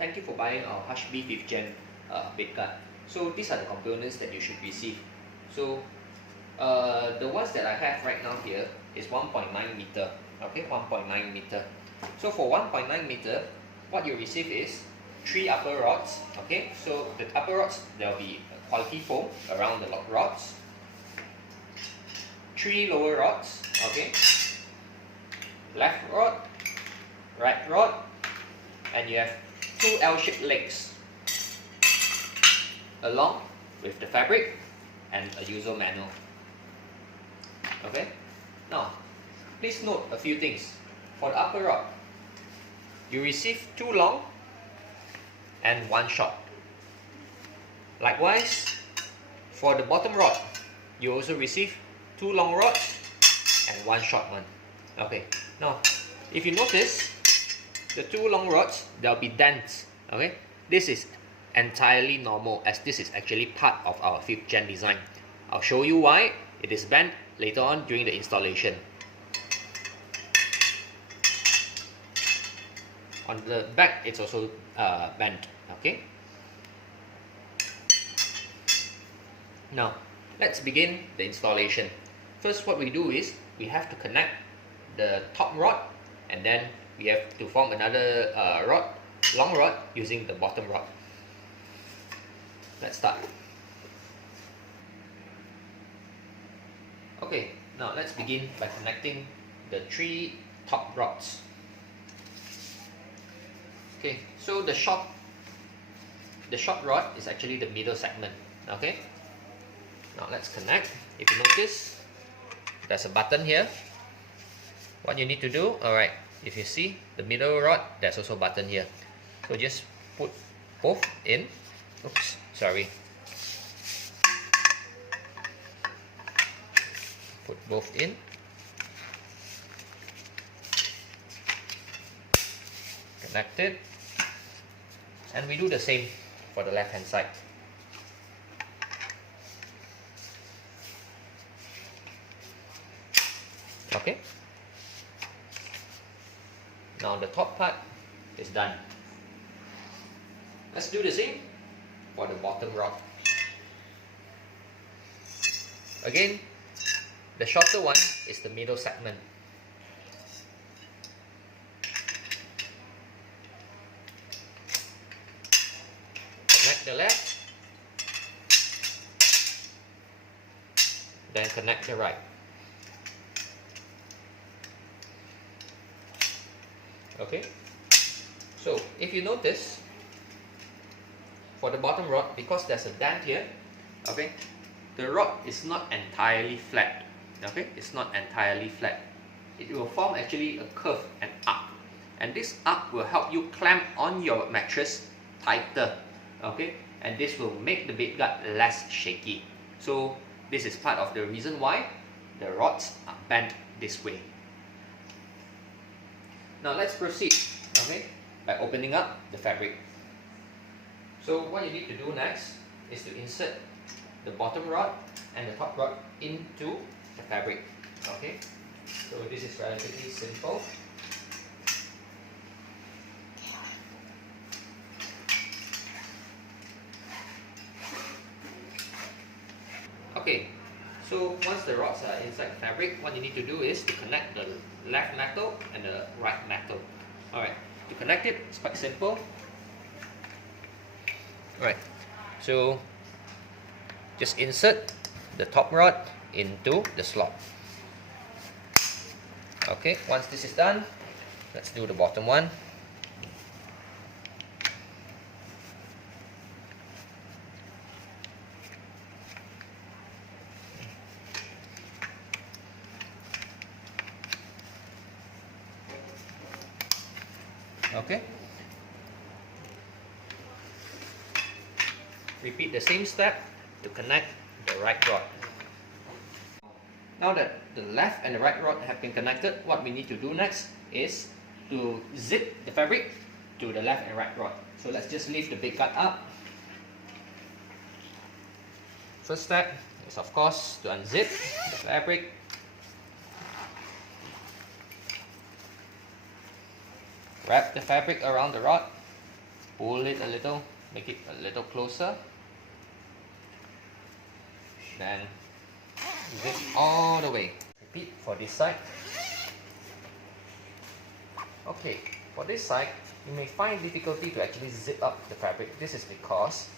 Thank you for buying our Hushbee 5th Gen bed guard. So these are the components that you should receive. So the ones that I have right now here is 1.9 meter. Okay, 1.9 meter. So for 1.9 meter, what you receive is 3 upper rods. Okay, so the upper rods, there will be quality foam around the lock rods. 3 lower rods. Okay, left rod, right rod, and you have 2 L-shaped legs along with the fabric and a user manual. Okay, now please note a few things. For the upper rod, you receive 2 long and 1 short. Likewise, for the bottom rod, you also receive 2 long rods and 1 short one. Okay, now if you notice, the 2 long rods, there will be dents. Okay, this is entirely normal as this is actually part of our 5th gen design. I'll show you why it is bent later on during the installation. On the back, it's also bent. Okay. Now, let's begin the installation. First, what we do is we have to connect the top rod, and then we have to form another long rod using the bottom rod. Let's start. Okay, now let's begin by connecting the 3 top rods. Okay, so the short rod is actually the middle segment. Okay, now let's connect. If you notice, there's a button here. What you need to do, alright, if you see the middle rod, there's also a button here. So just put both in. Oops, sorry. Put both in. Connect it. And we do the same for the left hand side. Okay. Now the top part is done. Let's do the same for the bottom rod. Again, the shorter one is the middle segment. Connect the left, then connect the right. Okay, so if you notice, for the bottom rod, because there's a dent here, okay, the rod is not entirely flat. Okay, it's not entirely flat. It will form actually a curve, an arc, and this arc will help you clamp on your mattress tighter. Okay, and this will make the bed guard less shaky. So this is part of the reason why the rods are bent this way. Now let's proceed, okay, by opening up the fabric. So what you need to do next is to insert the bottom rod and the top rod into the fabric. Okay, so this is relatively simple. Okay, so once the rods are inside the fabric, what you need to do is to connect the left metal and the right metal. Alright, to connect it, it's quite simple. Alright, so just insert the top rod into the slot. Okay, once this is done, let's do the bottom one. Okay, repeat the same step to connect the right rod. Now that the left and the right rod have been connected, what we need to do next is to zip the fabric to the left and right rod. So let's just lift the bed guard up. First step is of course to unzip the fabric. Wrap the fabric around the rod. pull it a little, make it a little closer, then zip all the way. Repeat for this side. Okay, for this side, you may find difficulty to actually zip up the fabric. This is because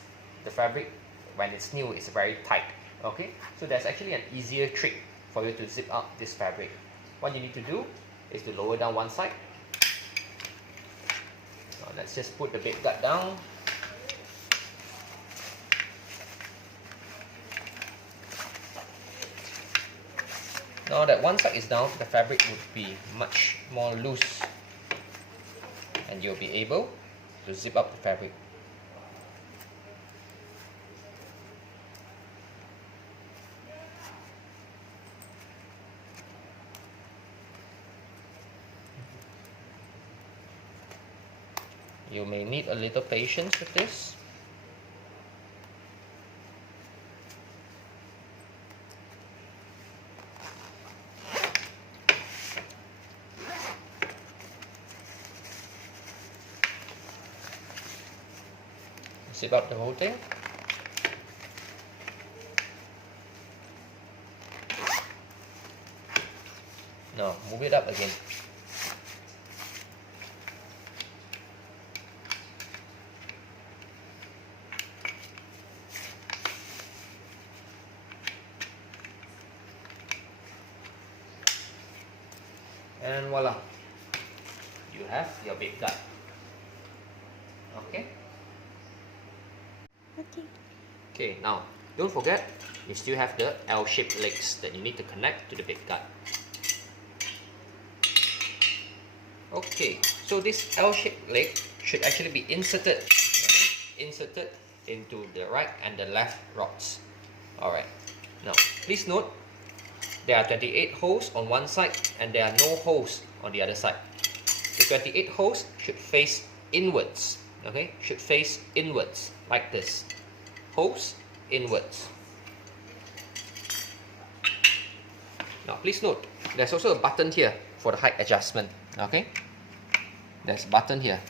the fabric, when it's new, is very tight. Okay, so there's actually an easier trick for you to zip up this fabric. What you need to do is to lower down one side. Now let's just put the big gut down. Now that one side is down, the fabric would be much more loose and you'll be able to zip up the fabric. You may need a little patience with this. Zip up the whole thing. Now move it up again. And voila, you have your big gut. Okay? Okay, now don't forget, you still have the L-shaped legs that you need to connect to the big gut. Okay, so this L-shaped leg should actually be inserted into the right and the left rods. Alright, now please note, there are 28 holes on one side and there are no holes on the other side. The 28 holes should face inwards, okay? Should face inwards, like this. Holes inwards. Now please note, there's also a button here for the height adjustment, okay? There's a button here.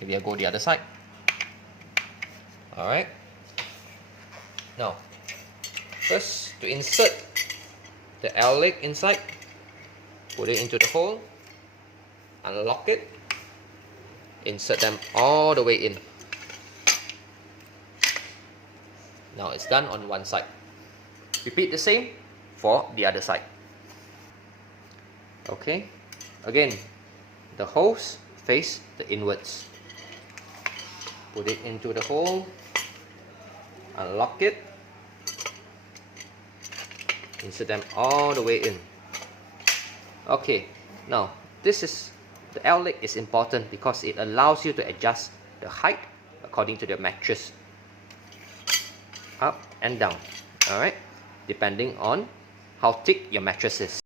Maybe I'll go the other side. Alright. Now, first, to insert the L leg inside, put it into the hole, unlock it, insert them all the way in. Now it's done on one side. Repeat the same for the other side. Okay, again, the holes face the inwards. Put it into the hole, unlock it, insert them all the way in. Okay, now this is the L leg is important because it allows you to adjust the height according to the mattress, up and down, alright, depending on how thick your mattress is.